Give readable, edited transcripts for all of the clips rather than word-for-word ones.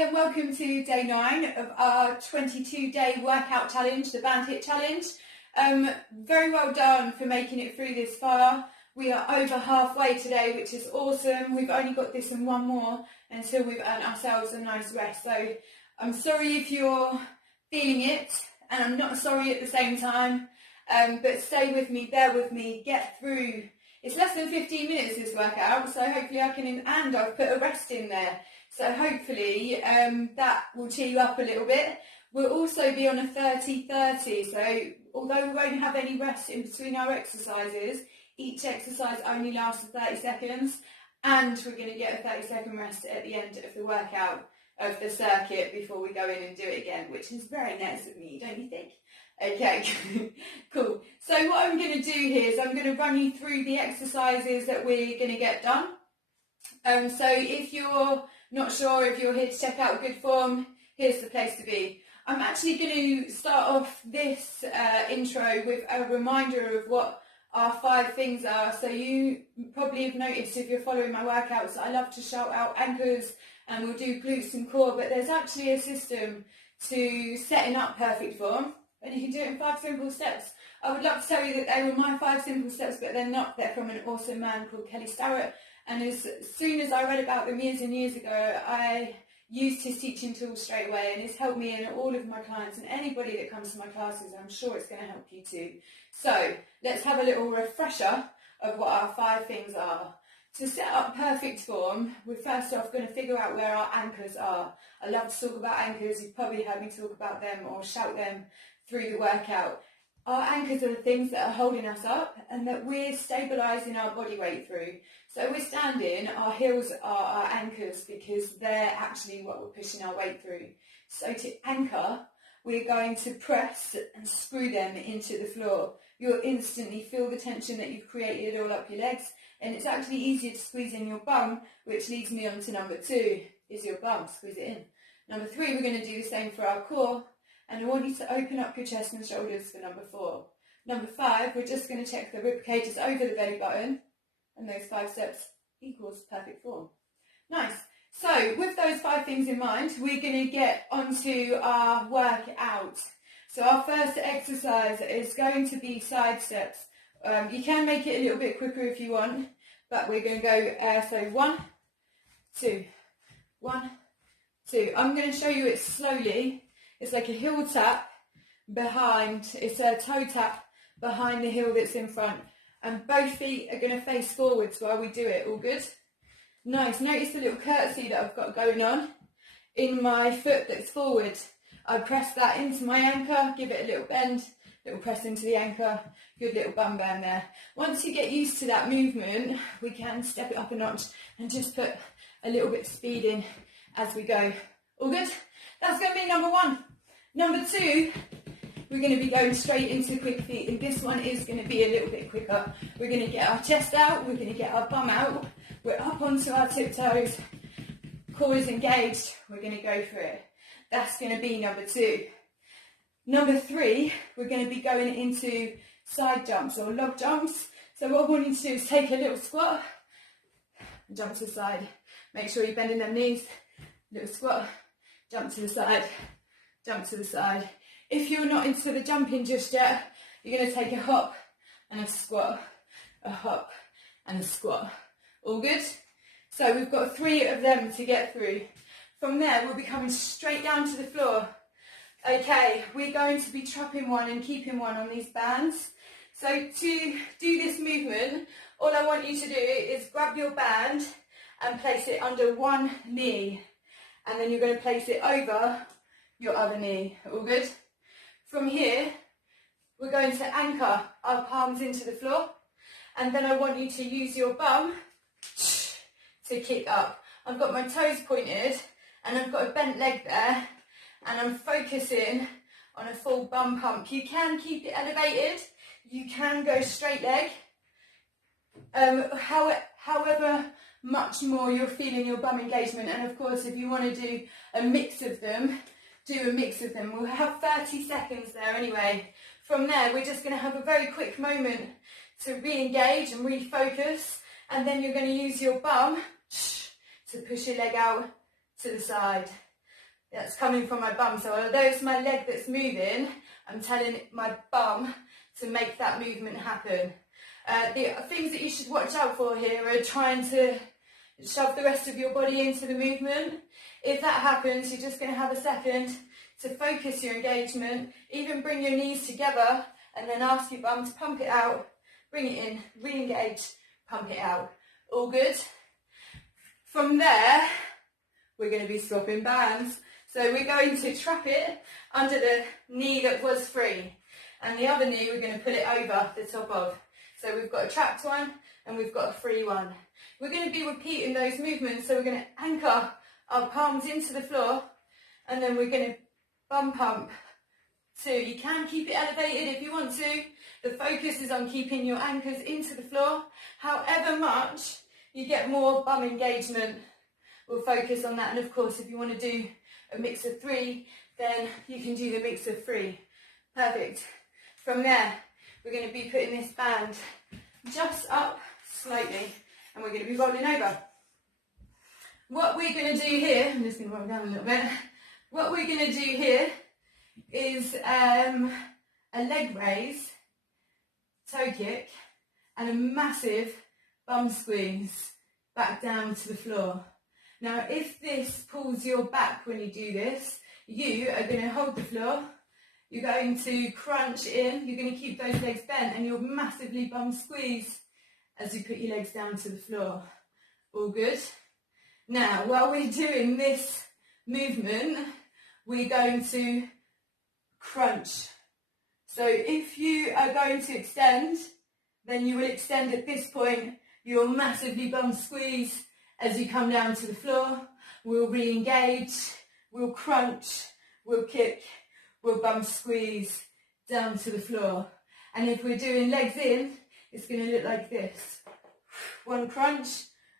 and welcome to day 9 of our 22-day workout challenge, the BandHiiT challenge. Very well done for making it through this far. We are over halfway today, which is awesome. We've only got this and one more until we've earned ourselves a nice rest. So I'm sorry if you're feeling it, and I'm not sorry at the same time. But stay with me, bear with me, get through. It's less than 15 minutes this workout, so hopefully I can, and I've put a rest in there. So hopefully that will cheer you up a little bit. We'll also be on a 30-30, so although we won't have any rest in between our exercises, each exercise only lasts 30 seconds, and we're going to get a 30-second rest at the end of the workout of the circuit before we go in and do it again, which is very nice of me, don't you think? Okay, cool. So what I'm going to do here is I'm going to run you through the exercises that we're going to get done. So if you're not sure if you're here to check out good form, here's the place to be. I'm actually going to start off this intro with a reminder of what our 5 things are. So you probably have noticed if you're following my workouts, I love to shout out anchors and we'll do glutes and core, but there's actually a system to setting up perfect form, and you can do it in 5 simple steps. I would love to tell you that they were my 5 simple steps, but they're not. They're from an awesome man called Kelly Starrett. And as soon as I read about them years and years ago, I used his teaching tools straight away, and it's helped me and all of my clients and anybody that comes to my classes. I'm sure it's going to help you too. So let's have a little refresher of what our 5 things are. To set up perfect form, we're first off going to figure out where our anchors are. I love to talk about anchors. You've probably heard me talk about them or shout them through the workout. Our anchors are the things that are holding us up and that we're stabilising our body weight through. So we're standing, our heels are our anchors because they're actually what we're pushing our weight through. So to anchor, we're going to press and screw them into the floor. You'll instantly feel the tension that you've created all up your legs, and it's actually easier to squeeze in your bum, which leads me on to number 2, is your bum, squeeze it in. Number 3, we're going to do the same for our core. And I want you to open up your chest and shoulders for number 4. Number 5, we're just going to check the rib cage is over the belly button. And those 5 steps equals perfect form. Nice. So with those 5 things in mind, we're going to get onto our workout. So our first exercise is going to be side steps. You can make it a little bit quicker if you want, but we're going to go, so 1, 2, 1, 2. I'm going to show you it slowly. It's like a heel tap behind, it's a toe tap behind the heel that's in front. And both feet are going to face forwards while we do it. All good? Nice. Notice the little curtsy that I've got going on in my foot that's forward. I press that into my anchor, give it a little bend, little press into the anchor, good little bum bend there. Once you get used to that movement, we can step it up a notch and just put a little bit of speed in as we go. All good? That's going to be number 1. Number 2, we're going to be going straight into quick feet, and this one is going to be a little bit quicker. We're going to get our chest out, we're going to get our bum out, we're up onto our tiptoes, core is engaged, we're going to go for it. That's going to be number 2. Number 3, we're going to be going into side jumps or log jumps. So what I want you to do is take a little squat, jump to the side. Make sure you're bending them knees, little squat, jump to the side, jump to the side. If you're not into the jumping just yet, you're going to take a hop and a squat, a hop and a squat. All good? So we've got 3 of them to get through. From there, we'll be coming straight down to the floor. Okay, we're going to be trapping one and keeping one on these bands. So to do this movement, all I want you to do is grab your band and place it under one knee. And then you're going to place it over your other knee. All good? From here, we're going to anchor our palms into the floor. And then I want you to use your bum to kick up. I've got my toes pointed and I've got a bent leg there. And I'm focusing on a full bum pump. You can keep it elevated. You can go straight leg. However much more you're feeling your bum engagement. And of course, if you want to do a mix of them, do a mix of them. We'll have 30 seconds there anyway. From there, we're just going to have a very quick moment to re-engage and refocus. And then you're going to use your bum to push your leg out to the side. that's coming from my bum. So although it's my leg that's moving, I'm telling my bum to make that movement happen. The things that you should watch out for here are trying to shove the rest of your body into the movement. If that happens, you're just going to have a second to focus your engagement, even bring your knees together and then ask your bum to pump it out, bring it in, re-engage, pump it out. All good? From there, we're going to be swapping bands. So we're going to trap it under the knee that was free, and the other knee we're going to put it over the top of. So we've got a trapped one and we've got a free one. We're going to be repeating those movements, so we're going to anchor our palms into the floor and then we're going to bum pump 2. You can keep it elevated if you want to. The focus is on keeping your anchors into the floor. However much you get more bum engagement, we'll focus on that. And of course, if you want to do a mix of 3, then you can do the mix of 3. Perfect. From there, we're going to be putting this band just up slightly and we're going to be rolling over. What we're going to do here, I'm just going to roll down a little bit. What we're going to do here is a leg raise, toe kick, and a massive bum squeeze back down to the floor. Now, if this pulls your back when you do this, you are going to hold the floor, you're going to crunch in, you're going to keep those legs bent, and you'll massively bum squeeze as you put your legs down to the floor. All good? Now, while we're doing this movement, we're going to crunch. So if you are going to extend, then you will extend at this point. You'll massively bum squeeze as you come down to the floor. We'll re-engage, we'll crunch, we'll kick, we'll bum squeeze down to the floor. And if we're doing legs in, it's going to look like this. One crunch,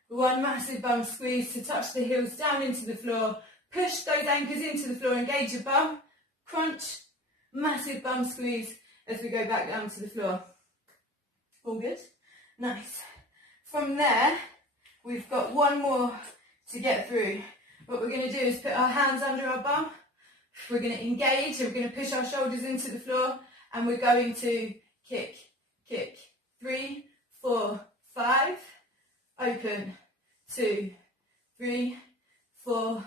one massive bum squeeze to touch the heels down into the floor. Push those anchors into the floor, engage your bum, crunch, massive bum squeeze as we go back down to the floor. All good? Nice. From there, we've got one more to get through. What we're going to do is put our hands under our bum. We're going to engage and we're going to push our shoulders into the floor and we're going to kick, kick. 3, 4, 5. Open. 2, 3, 4,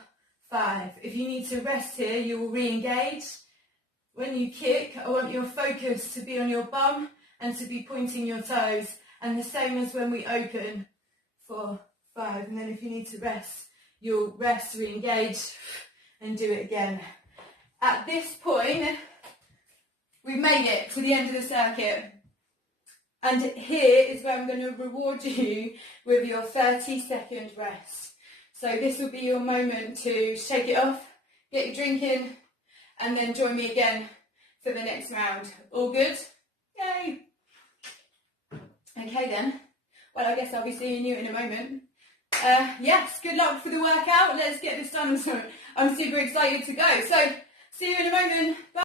5. If you need to rest here, you will re-engage. When you kick, I want your focus to be on your bum and to be pointing your toes. And the same as when we open. 4, 5. And then if you need to rest, you'll rest, re-engage, and do it again. At this point, we've made it to the end of the circuit. And here is where I'm going to reward you with your 30-second rest. So this will be your moment to shake it off, get your drink in, and then join me again for the next round. All good? Yay! Okay then. Well, I guess I'll be seeing you in a moment. Yes, good luck for the workout. Let's get this done. I'm super excited to go. So, see you in a moment. Bye.